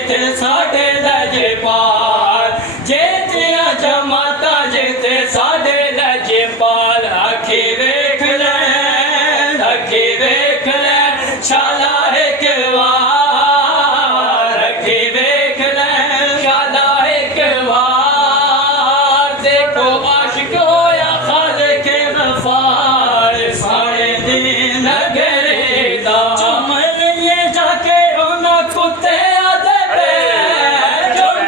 जिथे साडे लजे पाल जेतिया जमाता जिथे साडे लजे पाल अखी वेख ले शाला एक वार अखी वेख ले शाला एक वार देखो आशिक होया खालिक गफार सारे दिन नगरे दा चुम लिए जाके उना कुत्ते आदे पे चुम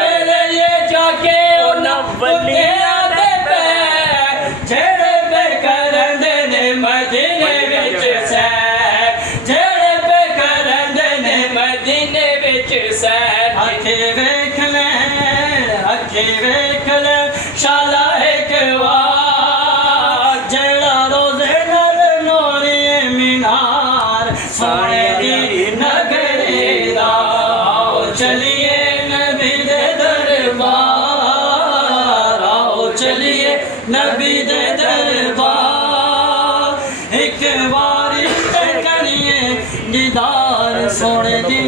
लिए जाके उना कुत्ते आदे पे जेड़े पे करंदे ने मदीने विच सैर जेड़े पे करंदे ने मदीने विच सैर अखी वेख ले शाला एक वार जेड़ा रोज़े नाल नूरी मीनार सोने दी नगरी दा आओ चलिए नबी दे दरबार आओ चलिए नबी दे दरबार एक बारी करिए दीदार सोने दी